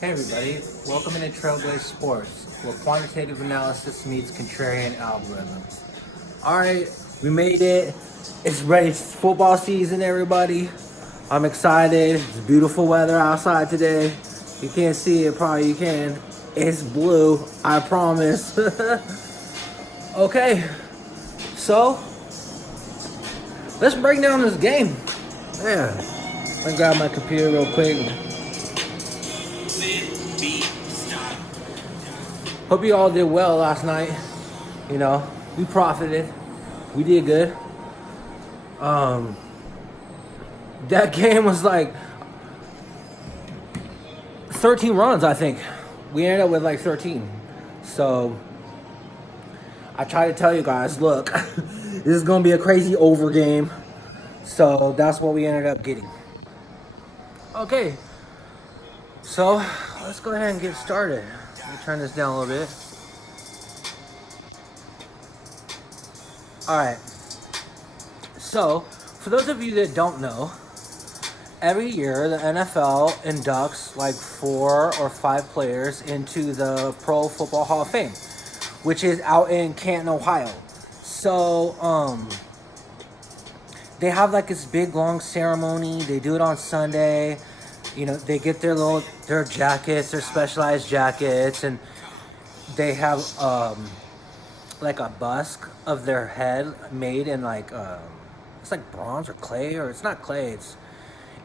Hey everybody, welcome into Trailblaze Sports, where quantitative analysis meets contrarian algorithms. Alright, we made it. It's ready. It's football season, everybody. I'm excited. It's beautiful weather outside today. You can't see it, probably you can. It's blue, I promise. Okay, so let's break down this game. Yeah, let me grab my computer real quick. Hope you all did well last night. You know, we profited. We did good. That game was like 13 runs, I think. We ended up with like 13. So I try to tell you guys, look, this is gonna be a crazy over game. So that's what we ended up getting. Okay. So let's go ahead and get started. Let me turn this down a little bit. Alright. So, for those of you that don't know, every year the NFL inducts like 4 or 5 players into the Pro Football Hall of Fame, which is out in Canton, Ohio. So, they have like this big long ceremony. They do it on Sunday. You know, they get their jackets, their specialized jackets, and they have like a bust of their head made in like it's like bronze or clay, or it's not clay,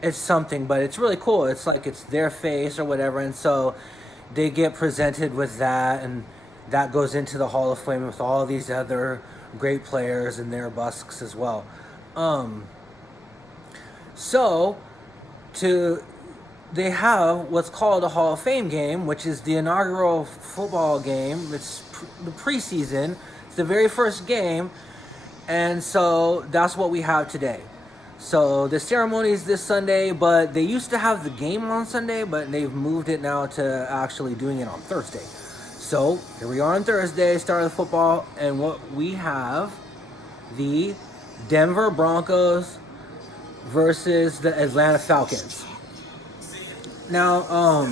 it's something, but it's really cool. It's like it's their face or whatever, and so they get presented with that, and that goes into the Hall of Fame with all these other great players and their busts as well. So they have what's called a Hall of Fame game, which is the inaugural football game. It's the preseason. It's the very first game, and so that's what we have today. So the ceremony is this Sunday, but they used to have the game on Sunday, but they've moved it now to actually doing it on Thursday. So here we are on Thursday, start of the football, and what we have, the Denver Broncos versus the Atlanta Falcons. Now,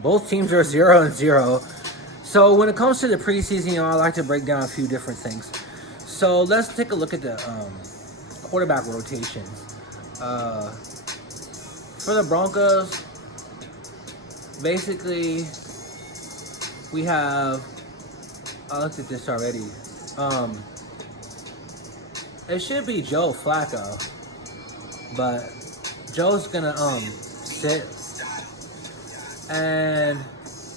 both teams are 0-0. So when it comes to the preseason, I like to break down a few different things. So let's take a look at the quarterback rotations. For the Broncos, basically, we have. I looked at this already. It should be Joe Flacco, but Joe's gonna sit, and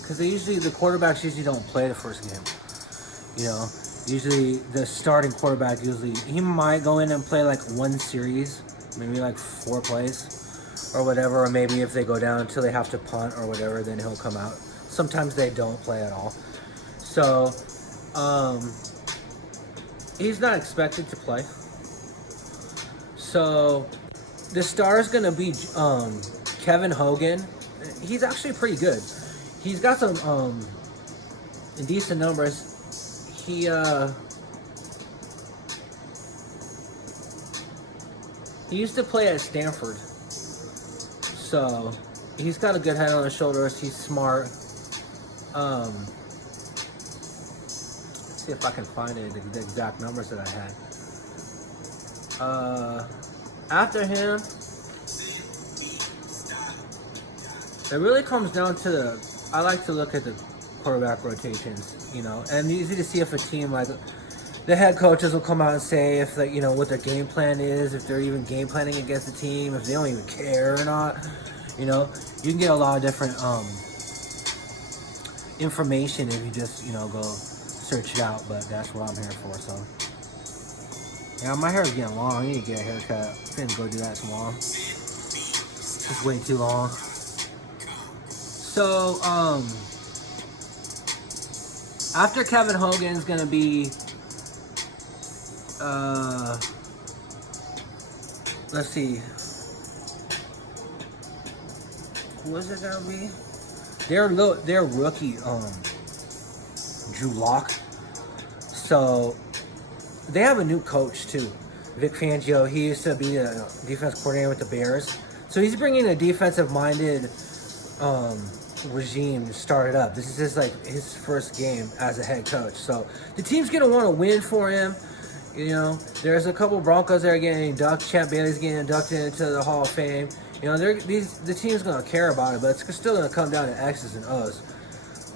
because the quarterbacks usually don't play the first game. You know, usually the starting quarterback he might go in and play like one series, maybe like 4 plays or whatever, or maybe if they go down until they have to punt or whatever, then he'll come out. Sometimes they don't play at all. So he's not expected to play. So the star is gonna be Kevin Hogan. He's actually pretty good. He's got some decent numbers. He used to play at Stanford, so he's got a good head on his shoulders. He's smart. Let's see if I can find it, the exact numbers that I had. After him, it really comes down to I like to look at the quarterback rotations, and easy to see if a team, like the head coaches will come out and say if what their game plan is, if they're even game planning against the team, if they don't even care or not. You can get a lot of different information if you just go search it out, but that's what I'm here for. So yeah, my hair is getting long. I need to get a haircut. I'm gonna go do that tomorrow. It's way too long. So after Kevin Hogan's gonna be let's see, who is it gonna be? Their rookie Drew Lock. So they have a new coach too, Vic Fangio. He used to be a defense coordinator with the Bears, so he's bringing a defensive-minded regime started up. This is just like his first game as a head coach. So the team's gonna want to win for him. You know, there's a couple Broncos that are getting inducted. Champ Bailey's getting inducted into the Hall of Fame. You know, the team's gonna care about it, but it's still gonna come down to X's and O's.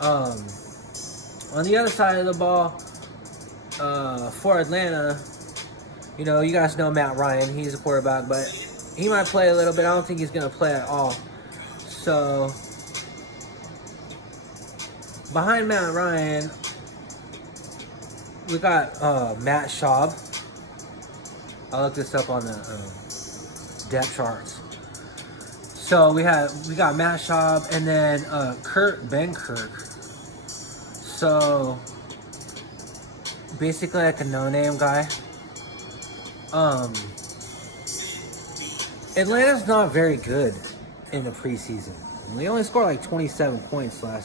On the other side of the ball, for Atlanta, you know, you guys know Matt Ryan. He's a quarterback, but he might play a little bit. I don't think he's gonna play at all. So behind Matt Ryan, we got Matt Schaub. I looked this up on the depth charts. So we got Matt Schaub and then Ben Kirk. So basically like a no-name guy. Atlanta's not very good in the preseason. They only scored like 27 points a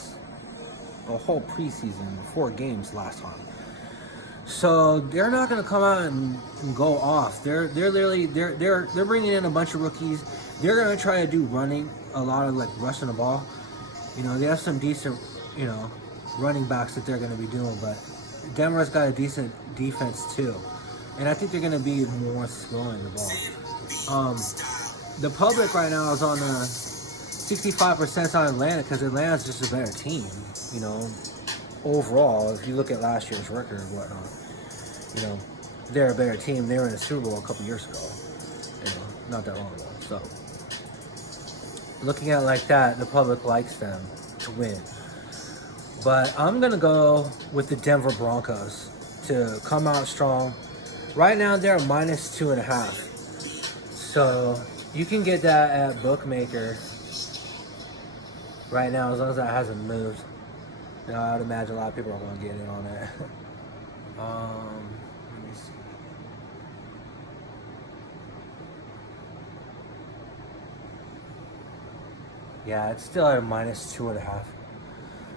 whole preseason, 4 games last time. So they're not going to come out and go off. They're bringing in a bunch of rookies. They're going to try to do running, a lot of like rushing the ball. You know, they have some decent, you know, running backs that they're going to be doing, but Denver's got a decent defense too. And I think they're going to be more throwing the ball. The public right now is on 65% on Atlanta because Atlanta's just a better team, you know. Overall, if you look at last year's record and whatnot, you know, they're a better team. They were in the Super Bowl a couple years ago, you know, not that long ago. So, looking at it like that, the public likes them to win. But I'm going to go with the Denver Broncos to come out strong. Right now, they're -2.5. So, you can get that at Bookmaker right now as long as that hasn't moved. Now, I would imagine a lot of people are going to get in on that. Let me see. Yeah, it's still at -2.5.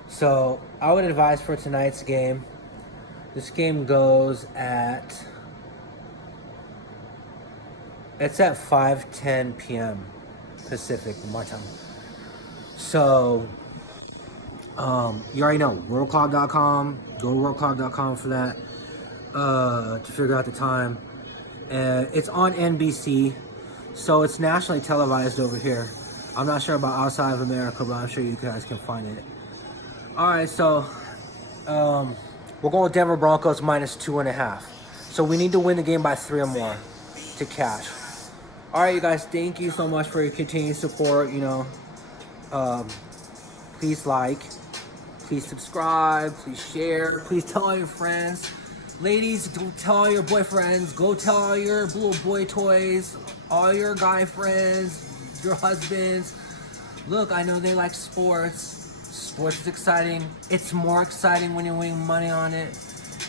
So, I would advise for tonight's game, this game goes at, it's at 5:10 p.m. Pacific, my time. So, you already know, worldclock.com. Go to worldclock.com for that, to figure out the time. It's on NBC, so it's nationally televised over here. I'm not sure about outside of America, but I'm sure you guys can find it. Alright, so, we're going with Denver Broncos -2.5. So we need to win the game by 3 or more to cash. Alright, you guys, thank you so much for your continued support, you know. Please like. Please subscribe, please share, please tell all your friends. Ladies, go tell all your boyfriends, go tell all your little boy toys, all your guy friends, your husbands. Look, I know they like sports. Sports is exciting. It's more exciting when you're winning money on it.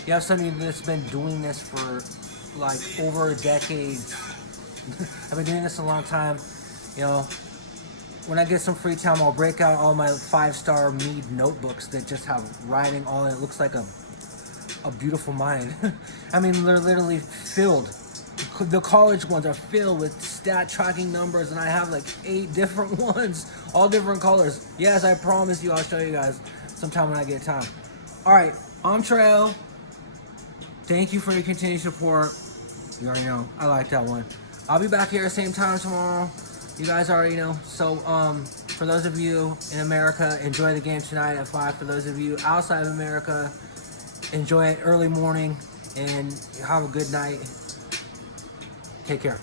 You have somebody that's been doing this for like over a decade. I've been doing this a long time, you know. When I get some free time, I'll break out all my 5-star Mead notebooks that just have writing all in it. It looks like a beautiful mind. I mean, they're literally filled. The college ones are filled with stat tracking numbers, and I have like 8 different ones, all different colors. Yes, I promise you, I'll show you guys sometime when I get time. All right, I'm Trail. Thank you for your continued support. You already know, I like that one. I'll be back here at the same time tomorrow. You guys already know. So, for those of you in America, enjoy the game tonight at 5. For those of you outside of America, enjoy it early morning and have a good night. Take care.